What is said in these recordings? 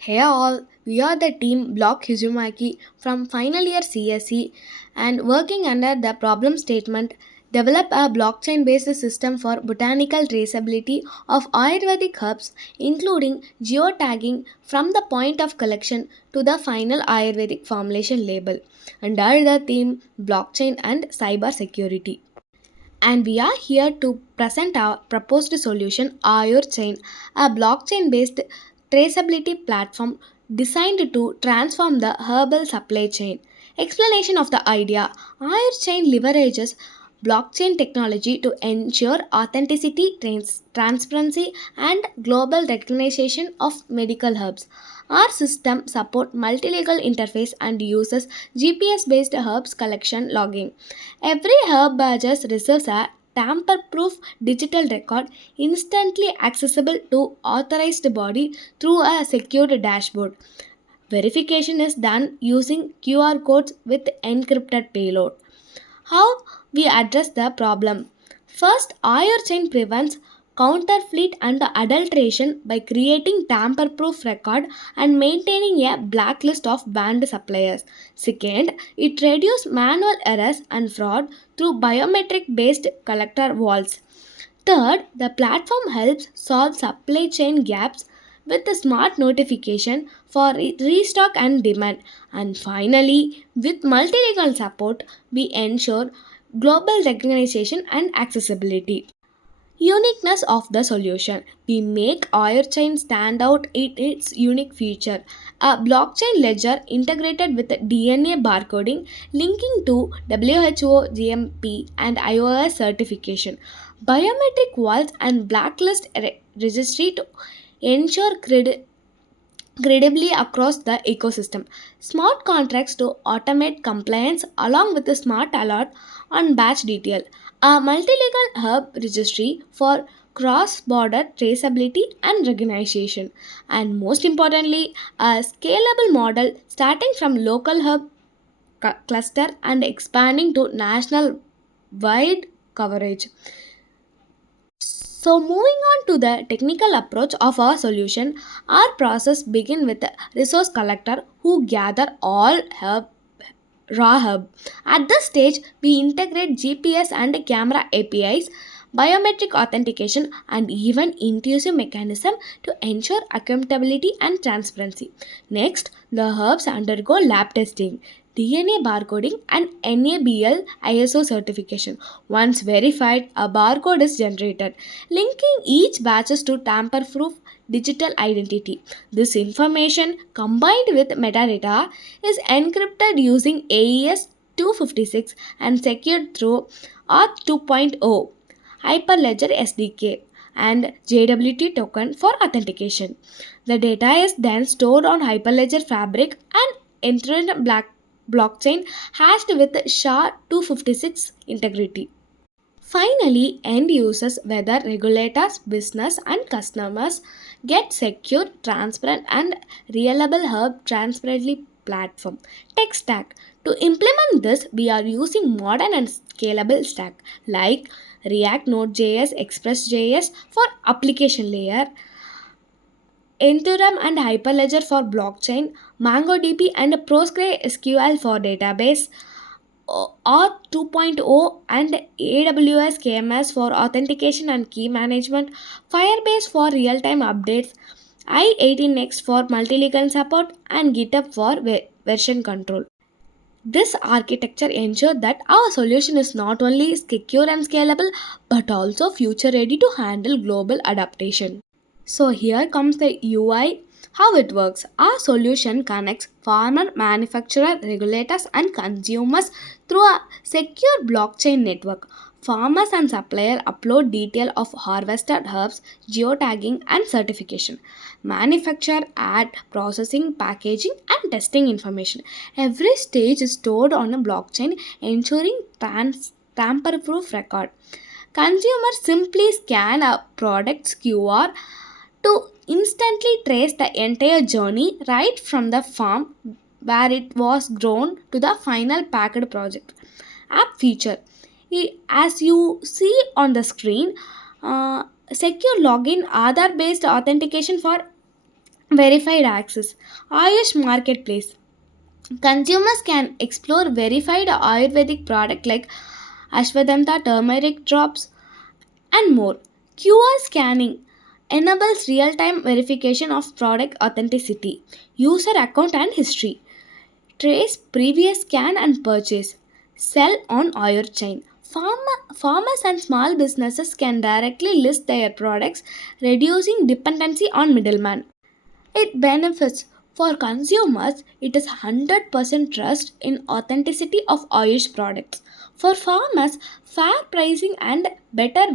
Hey all, we are the team Block Hizumaki from final year CSE and working under the problem statement develop a blockchain based system for botanical traceability of Ayurvedic herbs including geotagging from the point of collection to the final Ayurvedic formulation label under the theme blockchain and cyber security. And we are here to present our proposed solution, Chain, a blockchain based traceability platform designed to transform the herbal supply chain. Explanation of the idea: Chain leverages blockchain technology to ensure authenticity, transparency, and global recognition of medical herbs. Our system supports multi-legal interface and uses GPS-based herbs collection logging. Every herb badges receives a tamper-proof digital record instantly accessible to authorized body through a secured dashboard. Verification is done using QR codes with encrypted payload. How we address the problem? First, chain prevents counterfeit and adulteration by creating tamper-proof record and maintaining a blacklist of banned suppliers. Second, it reduces manual errors and fraud through biometric-based collector vaults. Third, the platform helps solve supply chain gaps with a smart notification for restock and demand. And finally, with multi-legal support, we ensure global recognition and accessibility. Uniqueness of the solution. We make chain stand out in its unique feature. A blockchain ledger integrated with DNA barcoding linking to WHO GMP and iOS certification. Biometric vaults and blacklist registry to ensure credibly across the ecosystem. Smart contracts to automate compliance along with a smart alert on batch detail. A multi-legal hub registry for cross-border traceability and recognition. And most importantly, a scalable model starting from local hub cluster and expanding to national wide coverage. So moving on to the technical approach of our solution, our process begin with the resource collector who gather all raw hub. At this stage, we integrate GPS and camera APIs, biometric authentication, and even intuitive mechanism to ensure accountability and transparency. Next, the herbs undergo lab testing, DNA barcoding, and NABL ISO certification. Once verified, a barcode is generated, linking each batches to tamper-proof digital identity. This information, combined with metadata, is encrypted using AES 256 and secured through Auth 2.0, Hyperledger SDK, and JWT token for authentication. The data is then stored on Hyperledger Fabric and entered in blockchain hashed with SHA-256 integrity. Finally, end users, whether regulators, business, and customers, get secure, transparent, and reliable Hub transparently platform. Tech stack. To implement this, we are using modern and scalable stack like React Node.js, Express.js for application layer, Ethereum and Hyperledger for blockchain, MongoDB and PostgreSQL for database, Auth 2.0 and AWS KMS for authentication and key management, Firebase for real-time updates, i18next for multi-legal support, and GitHub for version control. This architecture ensures that our solution is not only secure and scalable but also future ready to handle global adaptation. So here comes the UI. How it works. Our solution connects farmer, manufacturer, regulators and consumers through a secure blockchain network. Farmers and supplier upload detail of harvested herbs, geotagging and certification. Manufacturer add processing, packaging and testing information. Every stage is stored on a blockchain ensuring tamper-proof record. Consumers simply scan a product's QR to instantly trace the entire journey right from the farm where it was grown to the final packed project. App feature. As you see on the screen, secure login, Aadhaar based authentication for Verified access. Ayush Marketplace. Consumers can explore verified Ayurvedic product like Ashwagandha turmeric drops and more. QR scanning enables real-time verification of product authenticity, user account and history. Trace previous scan and purchase. Sell on Ayur chain. Farmers and small businesses can directly list their products, reducing dependency on middlemen. It benefits for consumers. It is 100% trust in authenticity of Ayush products. For farmers, fair pricing and better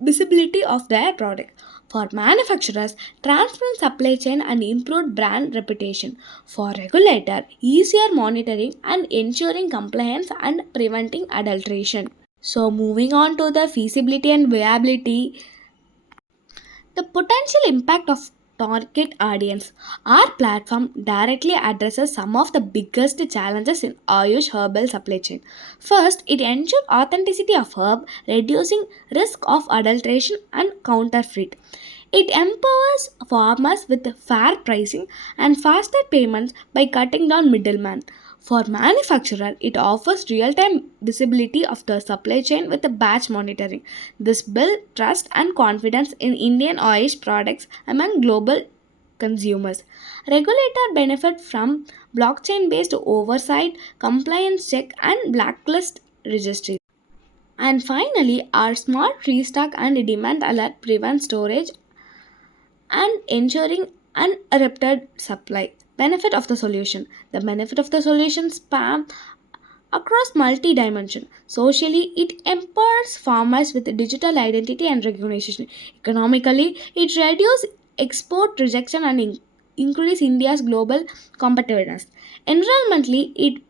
visibility of their product. For manufacturers, transparent supply chain and improved brand reputation. For regulator, easier monitoring and ensuring compliance and preventing adulteration. So moving on to the feasibility and viability, the potential impact of target audience. Our platform directly addresses some of the biggest challenges in Ayush herbal supply chain. First, it ensures authenticity of herb, reducing risk of adulteration and counterfeit. It empowers farmers with fair pricing and faster payments by cutting down middlemen. For manufacturer, it offers real-time visibility of the supply chain with the batch monitoring. This builds trust and confidence in Indian oil products among global consumers. Regulator benefit from blockchain-based oversight, compliance check, and blacklist registry. And finally, our smart restock and demand alert prevent storage and ensuring uninterrupted supply. Benefit of the solution. The benefit of the solution span across multi-dimension. Socially, it empowers farmers with digital identity and recognition. Economically, it reduces export rejection and increase India's global competitiveness. Environmentally, it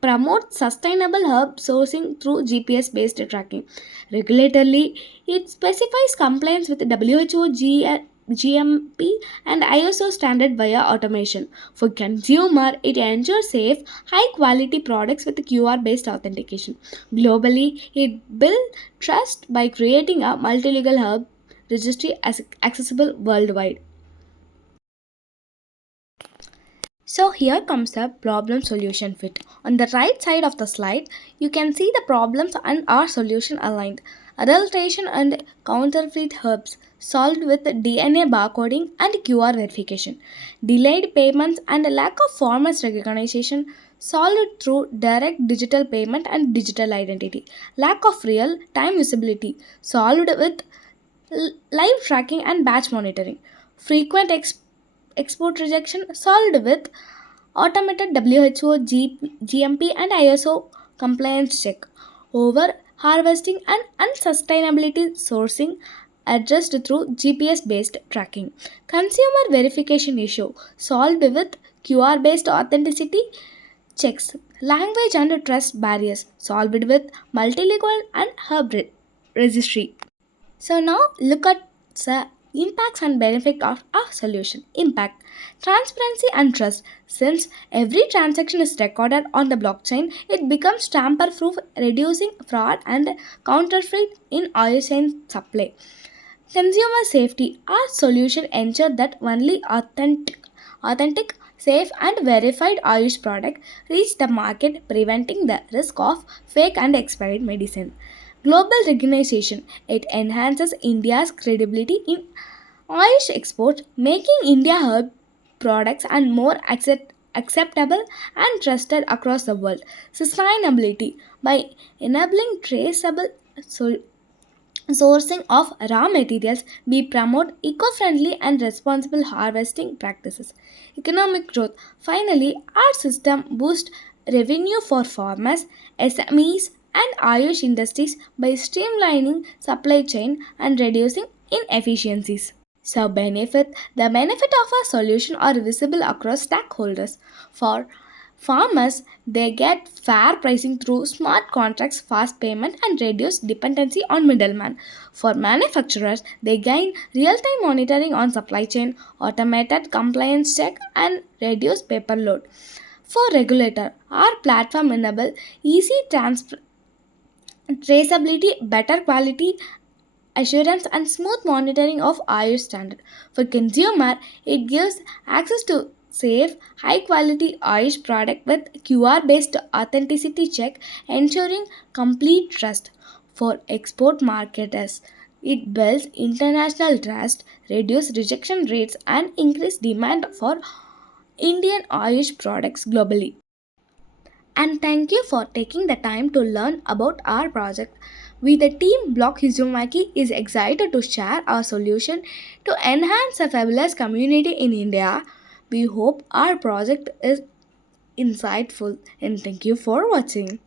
promotes sustainable herb sourcing through GPS based tracking. Regulatorily, it specifies compliance with WHO GMP and ISO standard via automation. For consumer, it ensures safe, high quality products with QR based authentication. Globally, it builds trust by creating a multilegal herb registry as accessible worldwide. So here comes the problem solution fit. On the right side of the slide, you can see the problems and our solution aligned. Adulteration and counterfeit herbs solved with DNA barcoding and QR verification. Delayed payments and a lack of farmers recognition solved through direct digital payment and digital identity. Lack of real time visibility solved with live tracking and batch monitoring. Frequent export rejection solved with automated WHO, GMP, and ISO compliance check. Over harvesting and unsustainability sourcing addressed through GPS based tracking. Consumer verification issue solved with QR based authenticity checks. Language and trust barriers solved with multilingual and herb registry. So now look at the impacts and benefit of our solution. Impact: transparency and trust. Since every transaction is recorded on the blockchain, it becomes tamper-proof, reducing fraud and counterfeit in oil chain supply. Consumer safety. Our solution ensures that only authentic, safe, and verified Ayush product reach the market, preventing the risk of fake and expired medicine. Global recognition. It enhances India's credibility in Ayush export, making India herb products and more acceptable and trusted across the world. Sustainability. By enabling traceable sourcing of raw materials, we promote eco-friendly and responsible harvesting practices. Economic growth. Finally, our system boosts revenue for farmers, SMEs, and Ayush industries by streamlining supply chain and reducing inefficiencies. So the benefit of our solution are visible across stakeholders. For farmers, they get fair pricing through smart contracts, fast payment, and reduced dependency on middlemen. For manufacturers, they gain real-time monitoring on supply chain, automated compliance check, and reduced paper load. For regulator, our platform enable easy traceability, better quality assurance, and smooth monitoring of Ayush standard. For consumer, it gives access to safe, high quality Ayush product with QR based authenticity check, ensuring complete trust. For export marketers, it builds international trust, reduce rejection rates, and increase demand for Indian Ayush products globally. And thank you for taking the time to learn about our project. We, the team Block Hizumaki, is excited to share our solution to enhance a fabulous community in India. We hope our project is insightful and thank you for watching.